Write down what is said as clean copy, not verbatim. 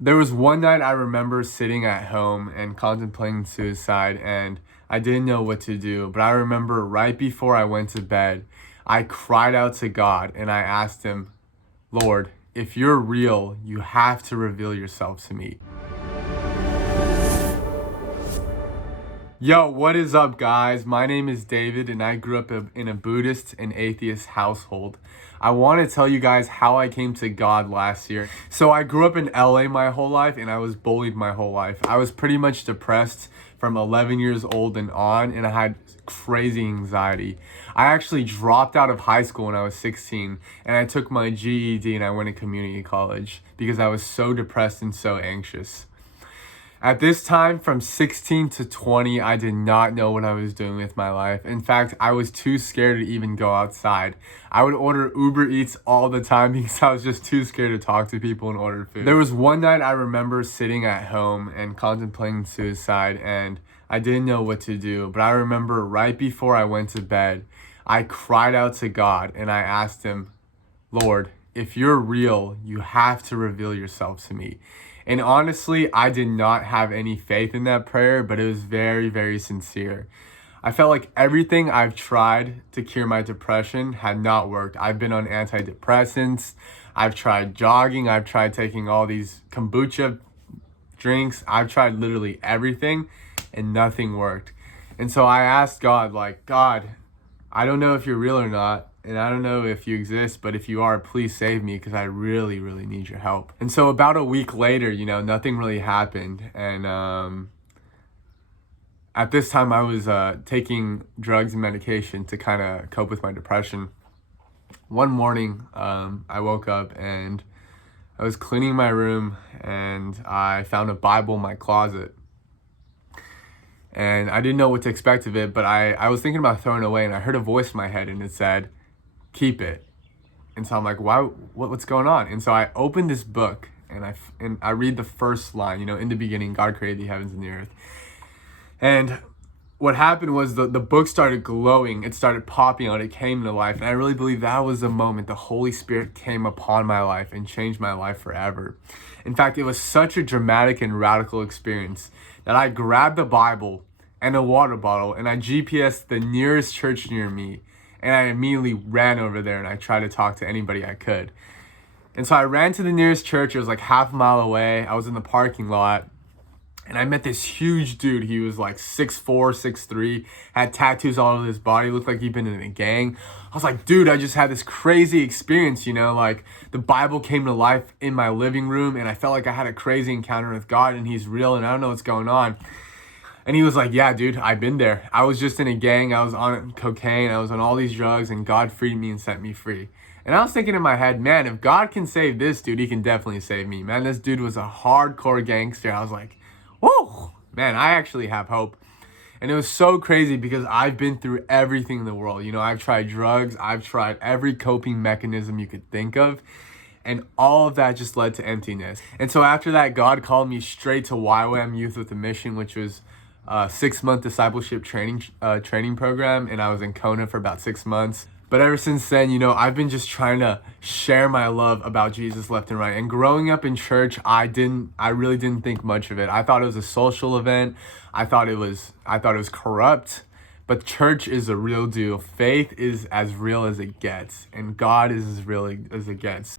There was one night I remember sitting at home and contemplating suicide, and I didn't know what to do. But I remember right before I went to bed, I cried out to God and I asked Him, Lord, if you're real, you have to reveal yourself to me. Yo, what is up, guys? My name is David, and I grew up in a Buddhist and atheist household. I want to tell you guys how I came to God last year. So I grew up in LA my whole life, and I was bullied my whole life. I was pretty much depressed from 11 years old and on, and I had crazy anxiety. I actually dropped out of high school when I was 16, and I took my GED and I went to community college because I was so depressed and so anxious. At this time, from 16 to 20, I did not know what I was doing with my life. In fact, I was too scared to even go outside. I would order Uber Eats all the time because I was just too scared to talk to people and order food. There was one night I remember sitting at home and contemplating suicide, and I didn't know what to do. But I remember right before I went to bed, I cried out to God and I asked Him, Lord, if you're real, you have to reveal yourself to me. And honestly, I did not have any faith in that prayer, but it was very, very sincere. I felt like everything I've tried to cure my depression had not worked. I've been on antidepressants, I've tried jogging, I've tried taking all these kombucha drinks, I've tried literally everything, and nothing worked. And so I asked God, God, I don't know if you're real or not, and I don't know if you exist, but if you are, please save me because I really, really need your help. And so about a week later, nothing really happened. And at this time, I was taking drugs and medication to kind of cope with my depression. One morning, I woke up and I was cleaning my room and I found a Bible in my closet. And I didn't know what to expect of it, but I was thinking about throwing it away, and I heard a voice in my head and it said, keep it. And so I'm like, what's going on? And so I opened this book and I read the first line, in the beginning, God created the heavens and the earth. And what happened was the book started glowing. It started popping out. It came to life. And I really believe that was the moment the Holy Spirit came upon my life and changed my life forever. In fact, it was such a dramatic and radical experience that I grabbed the Bible and a water bottle and I GPSed the nearest church near me. And I immediately ran over there and I tried to talk to anybody I could. And so I ran to the nearest church. It was like half a mile away. I was in the parking lot. And I met this huge dude. He was like 6'4", 6'3", had tattoos all over his body, looked like he'd been in a gang. I was like, dude, I just had this crazy experience, like the Bible came to life in my living room and I felt like I had a crazy encounter with God and He's real and I don't know what's going on. And he was like, yeah, dude, I've been there. I was just in a gang. I was on cocaine. I was on all these drugs and God freed me and set me free. And I was thinking in my head, man, if God can save this dude, He can definitely save me. Man, this dude was a hardcore gangster. I was like, whoa, man, I actually have hope. And it was so crazy because I've been through everything in the world. I've tried drugs. I've tried every coping mechanism you could think of. And all of that just led to emptiness. And so after that, God called me straight to YWAM Youth with a Mission, which was a 6-month discipleship training program. And I was in Kona for about 6 months. But ever since then, I've been just trying to share my love about Jesus left and right. And growing up in church, I really didn't think much of it. I thought it was a social event. I thought it was corrupt. But church is a real deal. Faith is as real as it gets. And God is as real as it gets.